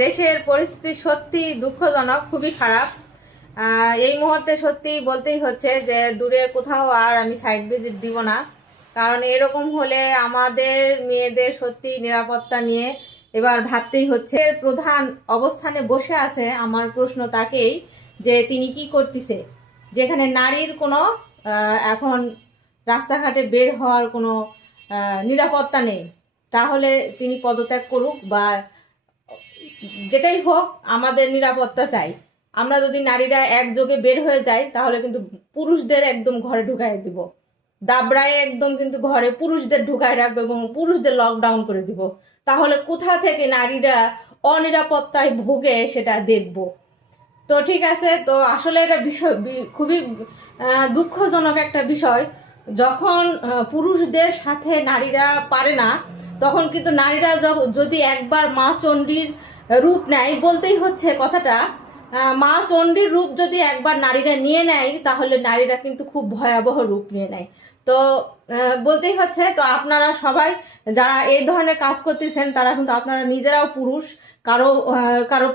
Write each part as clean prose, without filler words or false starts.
দেশের পরিস্থিতি সত্যি দুঃখজনক, খুবই খারাপ। এই মুহূর্তে সত্যি বলতেই হচ্ছে যে দূরে কোথাও আর আমি সাইট ভিজিট দিব না, কারণ এরকম হলে আমাদের মেয়েদের সত্যি নিরাপত্তা নিয়ে এবার ভাবতেই হচ্ছে। প্রধান অবস্থানে বসে আছে, আমার প্রশ্ন তাকেই যে তিনি কি করতেছে, যেখানে নারীর কোনো এখন রাস্তাঘাটে বের হওয়ার কোনো নিরাপত্তা নেই। তাহলে তিনি পদত্যাগ করুক, বা যেটাই হোক, আমাদের নিরাপত্তা চাই। আমরা যদি নারীরা একযোগে বের হয়ে যাই তাহলে কিন্তু পুরুষদের একদম ঘরে ঢুকাই দিব, দাবড়ায় একদম কিন্তু ঘরে পুরুষদের ঢুকায় রাখবো এবং পুরুষদের লকডাউন করে দিব। তাহলে কোথা থেকে নারীরা অনিরাপত্তায় ভোগে সেটা দেখব। তো ঠিক আছে, তো আসলে এটা বিষয় খুবই দুঃখজনক একটা বিষয়। যখন পুরুষদের সাথে নারীরা পারে না, তখন কিন্তু নারীরা যদি একবার মা চণ্ডীর রূপ নেয়, বলতেই হচ্ছে কথাটা, মা চণ্ডীর রূপ যদি একবার নারীরা নিয়ে নেয় তাহলে নারীরা কিন্তু খুব ভয়াবহ রূপ নিয়ে নেয়। তো বলতেই হচ্ছে, তো আপনারা সবাই যারা এই ধরনের কাজ করতেছেন তারা কিন্তু আপনারা নিজেরাও পুরুষ। কারো কারো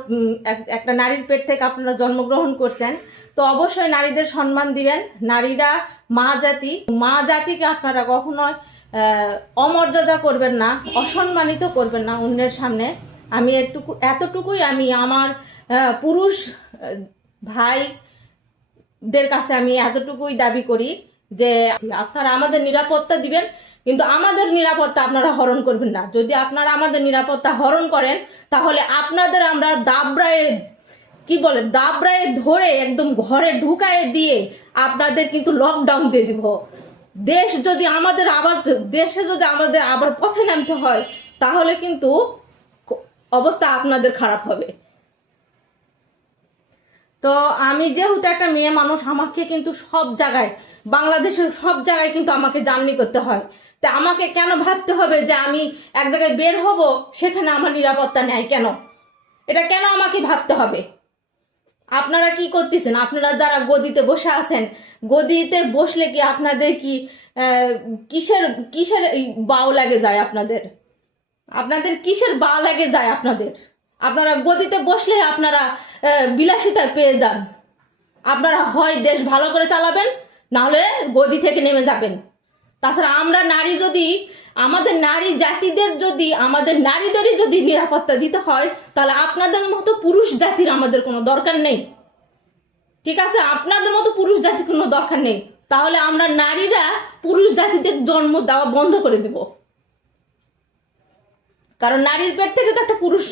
একটা নারীর পেট থেকে আপনারা জন্মগ্রহণ করছেন, তো অবশ্যই নারীদের সম্মান দিবেন। নারীরা মা জাতি, মা জাতিকে আপনারা কখনোই অমর্যাদা করবেন না, অসম্মানিত করবেন না অন্যের সামনে। আমি এতটুকুই আমি আমার পুরুষ ভাইদের কাছে আমি এতটুকুই দাবি করি যে আপনারা আমাদের নিরাপত্তা দিবেন, কিন্তু আমাদের নিরাপত্তা আপনারা হরণ করবেন না। যদি আপনারা আমাদের নিরাপত্তা হরণ করেন তাহলে আপনাদের আমরা দাবড়ায়ে ধরে একদম ঘরে ঢুকায়ে দিয়ে আপনাদের কিন্তু লকডাউন দিয়ে দিব। দেশে যদি আমাদের আবার পথে নামতে হয় তাহলে কিন্তু অবস্থা আপনাদের খারাপ হবে। তো আমি যেহেতু একটা মেয়ে মানুষ, আমাকে কিন্তু সব জায়গায়, বাংলাদেশের সব জায়গায় কিন্তু আমাকে জার্নি করতে হয়। তা আমাকে কেন ভাবতে হবে যে আমি এক জায়গায় বের হব, সেখানে আমার নিরাপত্তা নেই কেন? এটা কেন আমাকে ভাবতে হবে? আপনারা কি করতেছেন? আপনারা যারা গদিতে বসে আছেন, গদিতে বসলে কি আপনাদের কি কিসের কিসের বাও লাগে যায়? আপনাদের কিসের বা লাগে যায়? আপনারা গদিতে বসলে আপনারা বিলাসিতা পেয়ে যান। আপনারা হয় দেশ ভালো করে চালাবেন, নাহলে গদি থেকে নেমে যাবেন। তাছাড়া আমরা নারী, যদি আমাদের নারী জাতিদের আমাদের নারীদেরই যদি নিরাপত্তা দিতে হয়, তাহলে আপনাদের মতো পুরুষ জাতির আমাদের কোনো দরকার নেই। ঠিক আছে, আপনাদের মতো পুরুষ জাতির কোনো দরকার নেই। তাহলে আমরা নারীরা পুরুষ জাতিদের জন্ম দেওয়া বন্ধ করে দিব, কারণ নারীর পেট থেকে তো একটা পুরুষ